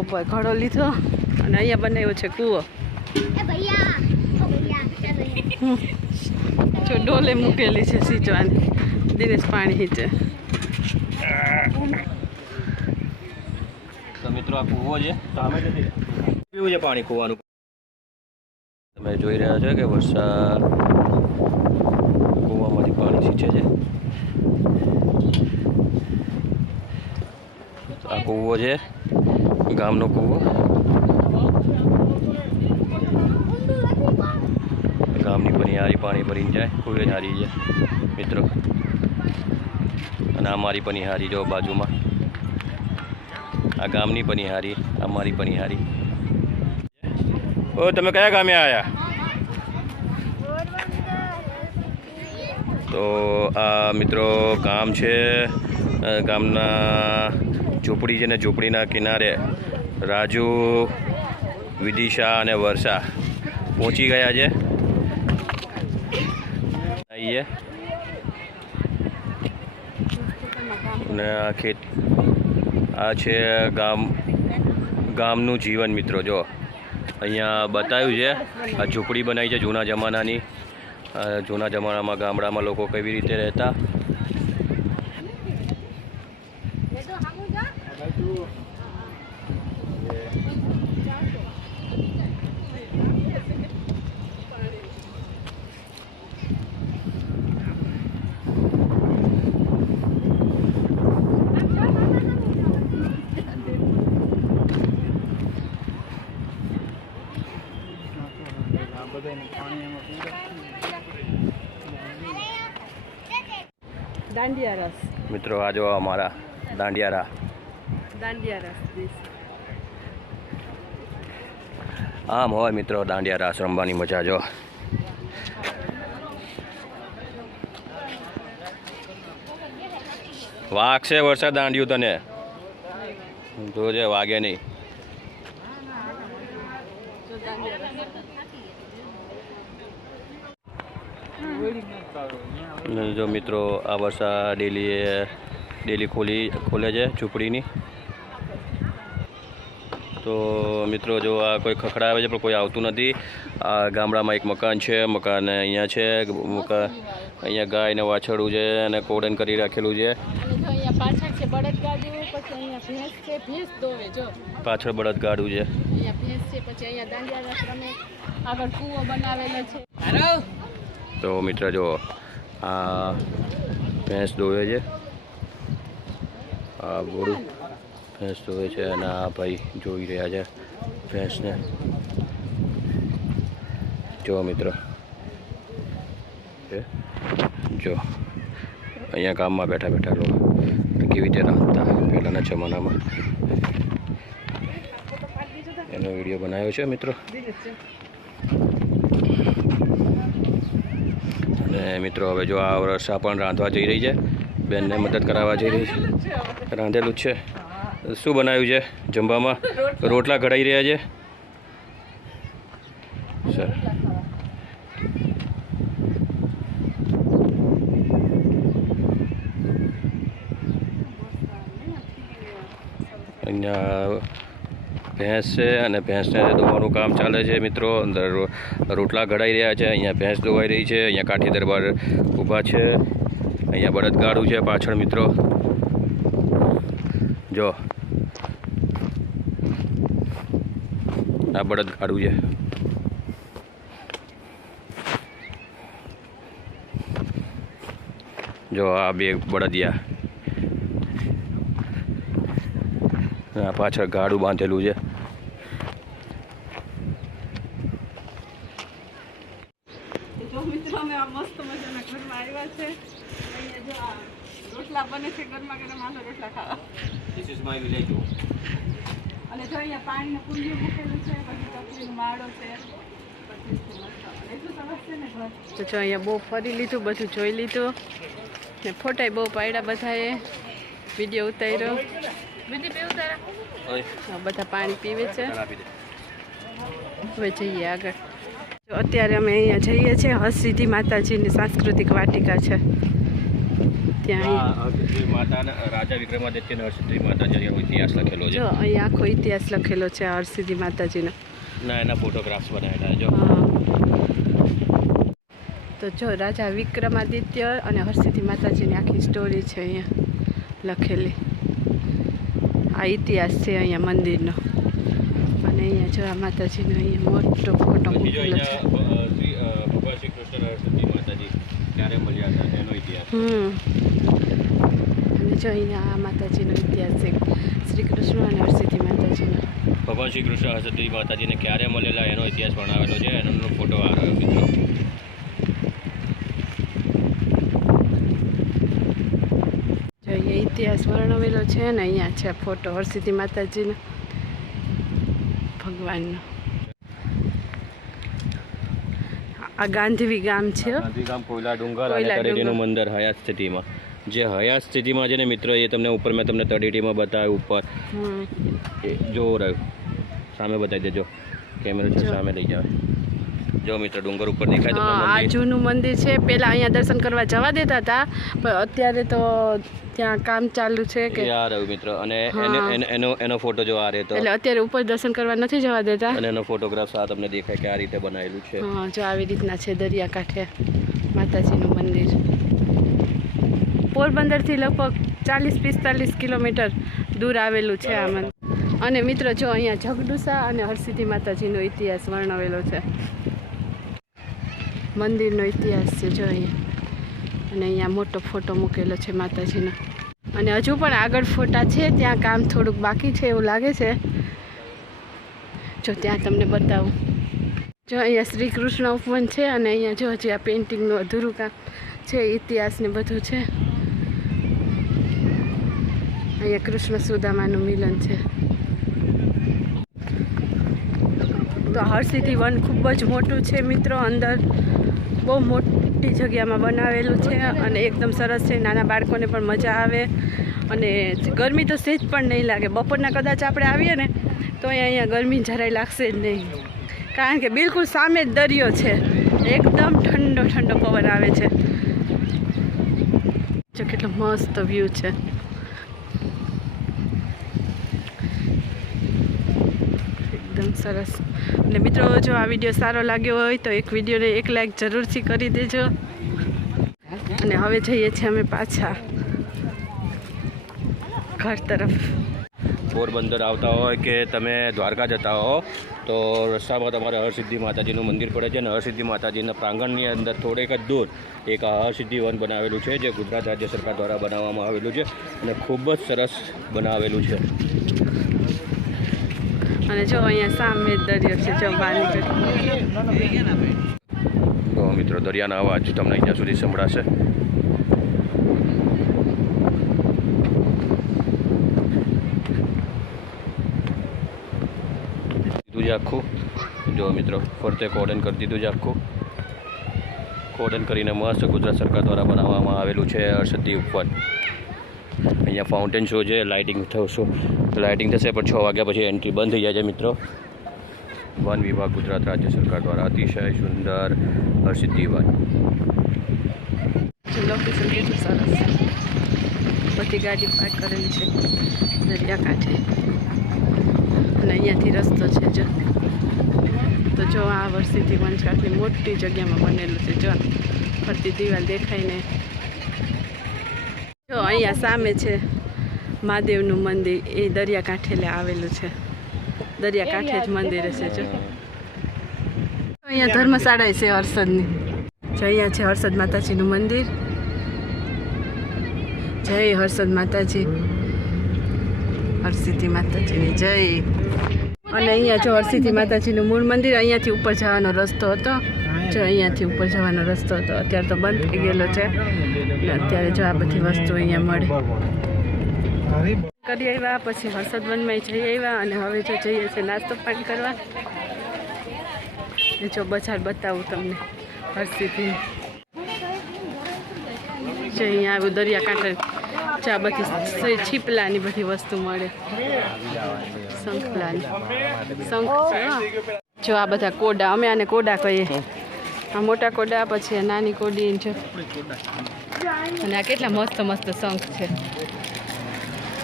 ઉપર ઘડો લીધો અને અહીંયા બનાવ્યો છે કૂવો. એ ભૈયા ઓ ભૈયા ચાલો અહીંયા. જો ડોલે મૂકેલી છે સીચવાની. દિનેશ પાણી હિંચે. તો મિત્રો આ કૂવો છે. પીવું છે પાણી કૂવાનું? તમે જોઈ રહ્યા છો કે વરસાદ કૂવામાંથી પાણી સીંચે છે. આ કૂવો છે, ગામનો કૂવો. ગામની પણ હારી પાણી ભરીને જાય ખૂબ જ હારી છે મિત્રો. અને અમારી પનિહારી જો બાજુમાં. આ ગામની પણ હારી અમારી પનિહારી ઓ, તમે કયા ગામે આવ્યા તો આ મિત્રો ગામ છે ગામના ઝૂંપડી છે ને ઝૂંપડીના કિનારે રાજુ, વિદિશા અને વર્ષા પહોંચી ગયા છે. આવીએ અને આ ખેત, આ છે ગામ, ગામનું જીવન મિત્રો, જો. અહીંયા બતાવ્યું છે, આ ઝૂંપડી બનાવી છે જૂના જમાનાની. જૂના જમાનામાં ગામડામાં લોકો કેવી રીતે રહેતા દાંડિયા રસ મિત્રો આ જો અમારા દાંડિયારા. દાંડિયા રસ. આમ હોય મિત્રો દાંડિયા રાસ રમવાની મજા જો. વાગશે વરસાદ દાંડિયું તને? જોજે વાગે નહીં જો દાંડિયા રસ. અને જો મિત્રો આ વર્ષા ડેલી ડેલી ખોલી ખોલે છે ઝૂંપડીની. તો મિત્રો જો આ કોઈ ખખડા આવે છે પણ કોઈ આવતું નથી. આ ગામડામાં એક મકાન છે મકાન અહીંયા છે મકાન અહીંયા ગાય ને વાછરડું છે અને કોડન કરી રાખેલું છે. પાછળ બળદ બળદગાડું પછી અહીંયા ભેંસ છે ભેંસ દોવે જો. પાછળ બળદગાડું છે. અહીંયા ભેંસ છે પછી અહીંયા દાંડિયા રસ રમે આગળ કૂવો બનાવેલો છે. તો મિત્ર જો આ ભેંસ દોવે છે. આ ગોળું ભેંસ દોવે છે અને આ ભાઈ જોઈ રહ્યા છે ભેંસને. જો મિત્રો. જો, અહીંયા ગામમાં બેઠા બેઠા લોકો કેવી રીતે રાંધતા પહેલાંના જમાનામાં. એનો વીડિયો બનાવ્યો છે મિત્રો. અને મિત્રો હવે જો આ રસા પણ રાંધવા જઈ રહી છે. બેનને મદદ કરાવવા જઈ રહી છે. રાંધેલું જ છે. શું બનાવ્યું છે જમવામાં? રોટલા ઘડાઈ રહ્યા છે સર અહીંયા ભેંસ છે અને ભેંસને દોવાનું કામ ચાલે છે મિત્રો, અંદર રોટલા ઘડાઈ રહ્યા છે, અહીંયા ભેંસ દોવાઈ રહી છે, અહીંયા કાઠી દરબાર ઊભા છે, અહીંયા બળદગાડું છે પાછળ મિત્રો. જો. આ બળદગાડું છે. જો આ બે બળદિયા. પાછળ ગાડું બાંધેલું છે. જો મિત્રો અમે આ મસ્ત મજાના ઘરમાં આવ્યા છે. અહીંયા જો આ રોટલા બને છે ઘરમાં ગરમ આલો રોટલા ખાવા. અને જો અહીંયા પાણીનું કુંડિયું મૂકેલું છે પછી ચકલીનો માળો છે તો જો અહીંયા બહુ ફરી લીધું બધું જોઈ લીધું. ને ફોટાય બહુ પાડ્યા બધાએ. વીડિયો ઉતાર્યો. બધા પાણી પીવે છે. હવે જઈએ આગળ. અત્યારે અમે અહીંયા જઈએ છીએ. હરસિદ્ધિ માતાજીની સાંસ્કૃતિક વાટિકા છે. ત્યાં આ રાજા વિક્રમાદિત્ય અને હરસિદ્ધિ માતાજીનો ઇતિહાસ લખેલો છે? જો અહીંયા આખો ઇતિહાસ લખેલો છે આ હરસિદ્ધિ માતાજીનો. ના એના ફોટોગ્રાફ્સ બનાવેલા જો. તો જો રાજા વિક્રમાદિત્ય અને હરસિદ્ધિ માતાજીની આખી સ્ટોરી છે અહીંયા લખેલી. આ ઇતિહાસ છે અહીંયા મંદિરનો. અને અહીંયા જો આ માતાજીનો અહીંયા મોટો ફોટો મૂકેલો છે. ભગવાન શ્રી કૃષ્ણ અને માતાજી ક્યારે મળ્યા હતા એનો ઇતિહાસ. અને જો અહીંયા આ માતાજીનો ઇતિહાસ છે શ્રી કૃષ્ણ અને હરસિદ્ધિ માતાજીનો. ભગવાન શ્રી કૃષ્ણ હરસિદ્ધિ માતાજીને ક્યારે મળેલા એનો ઇતિહાસ ભણાવેલો છે એનો ફોટો આવ્યો મિત્રો. અહીંયા ઇતિહાસ વર્ણવેલો છે ને અહીંયા છે ફોટો હરસિદ્ધિ માતાજીનો. ભગવાનનો. આ ગાંધીવી ગામ છે હો. ગાંધીધામ કોયલા ડુંગર અને તળેટીનું મંદિર હયાત સ્થિતિમાં. જે હયાત સ્થિતિમાં છે ને મિત્રો એ તમને ઉપર મેં તમને તળેટીમાં બતાવ્યું ઉપર. જોવો એ રહ્યું. સામે બતાવી દેજો. કેમેરો છે સામે લઈ જાવ જો મિત્રો ડુંગર ઉપર દેખાય તો આ જૂનું મંદિર છે. પહેલાં અહીંયા દર્શન કરવા જવા દેતા હતા પણ અત્યારે તો ત્યાં કામ ચાલુ છે કે રહ્યું મિત્રો. અને હા. એને એને- એનો એનો ફોટો જો આ રહેતો એટલે અત્યારે ઉપર દર્શન કરવા નથી જવા દેતા. અને એનો ફોટોગ્રાફ આ તમને દેખાય કે આ રીતે બનાવેલું છે. હા જો આવી રીતના છે દરિયાકાંઠે માતાજીનું મંદિર. પોરબંદરથી લગભગ ચાલીસ પિસ્તાલીસ કિલોમીટર દૂર આવેલું છે આ મંદિર. અને મિત્રો જો અહીંયા જગડુસા અને હરસિદ્ધિ માતાજીનો ઇતિહાસ વર્ણવેલો છે. મંદિરનો ઇતિહાસ છે, જો અહીંયા. અને અહીંયા મોટો ફોટો મૂકેલો છે માતાજીનો. અને હજુ પણ આગળ ફોટા છે, ત્યાં કામ થોડુંક બાકી છે એવું લાગે છે. જો ત્યાં તમને બતાવું. જો અહીંયા શ્રી કૃષ્ણ ઉપવન છે અને અહીંયા જો હજી આ પેઇન્ટિંગનું અધૂરું કામ છે, ઇતિહાસ ને બધું છે. અહીંયા કૃષ્ણ સુદામાનું મિલન છે. તો હરસિદ્ધિ વન ખૂબ જ મોટું છે મિત્રો અંદર. બહુ મોટી જગ્યામાં બનાવેલું છે અને એકદમ સરસ છે. નાના બાળકોને પણ મજા આવે અને ગરમી તો સહેજ પણ નહીં લાગે. બપોરના કદાચ આપણે આવીએ ને તો અહીંયા ગરમી જરાય લાગશે જ નહીં. કારણ કે બિલકુલ સામે જ દરિયો છે. એકદમ ઠંડો ઠંડો પવન આવે છે. જો કેટલો મસ્ત વ્યૂ છે એકદમ સરસ. અને મિત્રો, જો આ વીડિયો સારો લાગ્યો હોય તો એક વિડીયોને એક લાઈક જરૂરથી કરી દેજો. અને હવે જઈએ છીએ અમે પાછા ઘર તરફ. પોરબંદર આવતા હોય કે તમે દ્વારકા જતા હો, તો રસ્તામાં તમારે હરસિદ્ધિ માતાજીનું મંદિર પડે છે અને હરસિદ્ધિ માતાજીના પ્રાંગણની અંદર થોડેક જ દૂર એક હરસિદ્ધિવન હરસિદ્ધિ વન બનાવેલું છે, જે ગુજરાત રાજ્ય સરકાર દ્વારા બનાવવામાં આવેલું છે અને ખૂબ જ સરસ બનાવેલું છે. અને જો અહીંયા સામે દરિયો છે, જો બાની તો મિત્રો, દરિયાનો અવાજ તમને અહીંયા સુધી સંભળાશે. દીધું આખું. જો મિત્રો, ફરતે કોર્ડન કરી દીધું છે આખું. કોર્ડન કરીને મસ્ત ગુજરાત સરકાર દ્વારા બનાવવામાં આવેલું છે હર્ષદી ઉપર. અહીંયા ફાઉન્ટેન શો છે લાઇટિંગ થશે લાઇટિંગ થશે પણ છ વાગ્યા પછી એન્ટ્રી બંધ થઈ જાય છે મિત્રો. વન વિભાગ ગુજરાત રાજ્ય સરકાર દ્વારા અતિશય સુંદર હર્ષિત વન લોકેશન કેટલું સરસ બધી ગાડી પાર્ક કરેલી છે. દરિયા કાંઠે. અને અહીંયાથી રસ્તો છે જો તો જો આ વર્ષથી છે મોટી જગ્યામાં બનેલું છે જો ફરતી દિવાલ દેખાય ને જો અહીંયા સામે છે મહાદેવનું મંદિર. એ દરિયાકાંઠે આવેલું છે. દરિયાકાંઠે જ મંદિર હશે જો. અહીંયા ધર્મશાળા છે હર્ષદની. જો અહીંયા છે હર્ષદ માતાજીનું મંદિર. જય હર્ષદ માતાજી. હરસિદ્ધિ માતાજીની જય. અને અહીંયા જો હરસિદ્ધિ માતાજીનું મૂળ મંદિર અહીંયાથી ઉપર જવાનો રસ્તો હતો. જો અહીંયાથી ઉપર જવાનો રસ્તો હતો. અત્યારે તો બંધ થઈ ગયેલો છે. એટલે અત્યારે જો આ બધી વસ્તુ અહીંયા મળે. કરી આવ્યા, પછી હર્ષદ વનમાં જઈ આવ્યા અને હવે જો જઈએ છીએ નાસ્તો પાણી કરવા. જો બજાર બતાવું તમને હરસિદ્ધિ જે અહીંયા આવ્યું દરિયાકાંઠે. ચા બધી છીપલાની બધી વસ્તુ મળે. શંખલાની. શંખ જો આ બધા કોડા, અમે આને કોડા કહીએ. આ મોટા કોડા પછી નાની કોડી છે. અને આ કેટલા મસ્ત મસ્ત શંખ છે.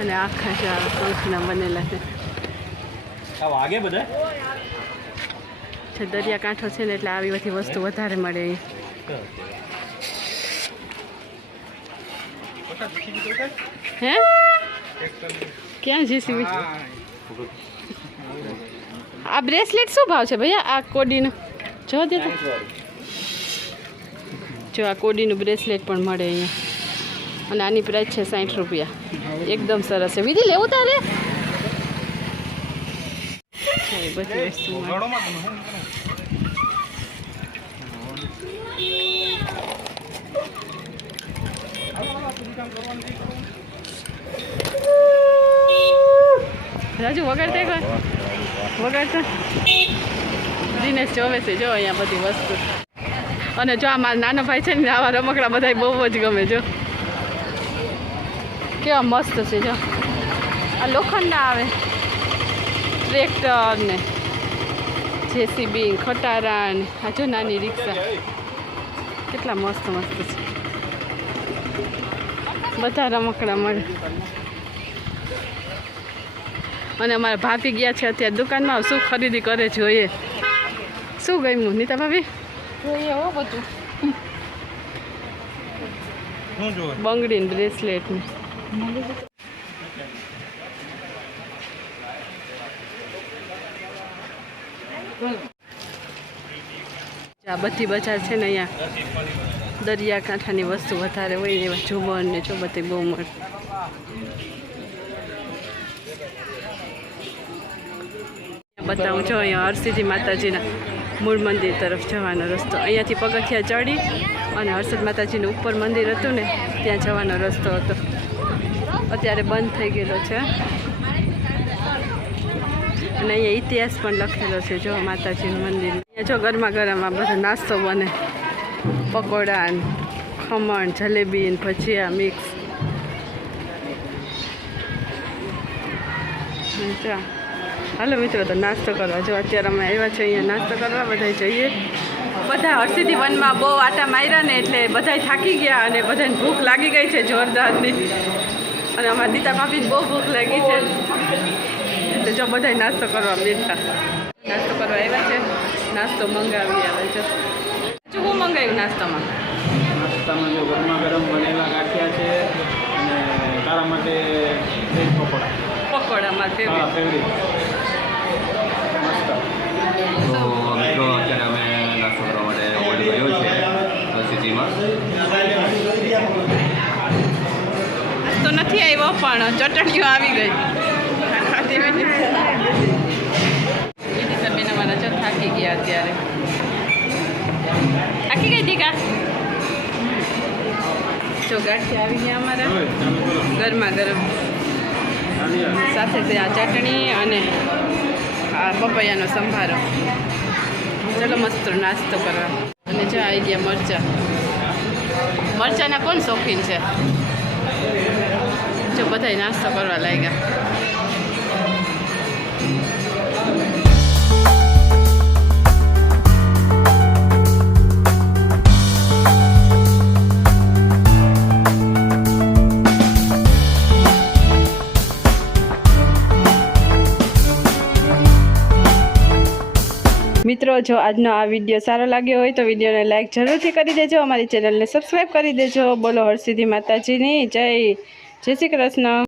અને આખા છે આ શંખના બનેલા છે. વાગે બધા? છે દરિયાકાંઠો છે ને એટલે આવી બધી વસ્તુ વધારે મળે એ. હે? ક્યાં જીસીબી? આ બ્રેસલેટ શું ભાવ છે ભૈયા? આ કોડીનો? જો દે તો. જો આ કોડીનું બ્રેસલેટ પણ મળે અહીંયા. અને આની પ્રાઇસ છે સાઠ રૂપિયા. એકદમ સરસ છે. વિધિ, લેવું તારે? બધી રાજુ, વગાડતે એકવાર વગાડતા. દિનેશ જોવે છે. જો અહીંયા બધી વસ્તુ. અને જો આ મારા નાનો ભાઈ છે ને, આવા રમકડા બધા બહુ જ ગમે, જો. કેવા મસ્ત છે, જો. આ લોખંડના આવે. ટ્રેક્ટર ને. જેસીબી ખટારા ને. આ જો નાની રિક્ષા. કેટલા મસ્ત મસ્ત છે. બધા રમકડા મળે. અને અમારા ભાભી ગયા છે અત્યારે દુકાનમાં, શું ખરીદી કરે જોઈએ. શું ગમ્યું નીતા ભાભી જોઈએ હો બધું. બંગડી બ્રેસલેટ બધી બજાર છે ને અહીંયા દરિયાકાંઠાની વસ્તુ વધારે હોય ને એવા ઝુમર ને જો બધી બહુ મળે. બતાવું જો અહીંયા હરસિદ્ધિ માતાજીના મૂળ મંદિર તરફ જવાનો રસ્તો. અહીંયાથી પગથિયા ચડી અને હર્ષદ માતાજીનું ઉપર મંદિર હતું ને, ત્યાં જવાનો રસ્તો હતો. અત્યારે બંધ થઈ ગયેલો છે. અને અહીંયા ઇતિહાસ પણ લખેલો છે, જો માતાજીનું મંદિર. અહીંયા જો ગરમા ગરમ બધો નાસ્તો બને. પકોડા ખમણ, જલેબી ભજીયા મિક્સ ચા હાલો મિત્રો તો નાસ્તો કરવા જો અત્યારે અમે આવ્યા છે અહીંયા નાસ્તો કરવા બધા જઈએ. બધા હર્ષિદી વનમાં બહુ આટા માર્યા ને એટલે બધા થાકી ગયા અને બધાને ભૂખ લાગી ગઈ છે જોરદારની. અને અમારા દીતા ભાભીને બહુ ભૂખ લાગી છે. એટલે જો બધા નાસ્તો કરવા બેઠા. નાસ્તો કરવા આવ્યા છે. નાસ્તો મંગાવી આવે છે. હજુ હું મંગાવ્યું નાસ્તામાં? નાસ્તામાં જો ગરમા ગરમ બનેલા ગાંઠિયા છે અને તારા માટે વેજ પકોડા. મારા ફેવરેટ તો મિત્રો તો નથી આવ્યો, પણ ચટણીઓ આવી ગઈ. બેન અમારા ચલ થાકી ગયા અત્યારે. થાકી ગઈ દીકા? જો આવી ગયા અમારા. ગરમા ગરમ. સાથે ત્યાં ચટણી અને આ પપૈયાનો સંભારો. ચલો મસ્ત નાસ્તો કરવા. અને જો આવી ગયા મરચાં. મરચાંના કોણ શોખીન છે? જો બધાય નાસ્તો કરવા લાગ્યા. જો આજનો આ વીડિયો સારો લાગ્યો હોય તો વિડીયોને લાઇક જરૂરથી કરી દેજો. અમારી ચેનલને સબસ્ક્રાઈબ કરી દેજો. બોલો હરસિદ્ધિ માતાજીની. જય જય શ્રી કૃષ્ણ.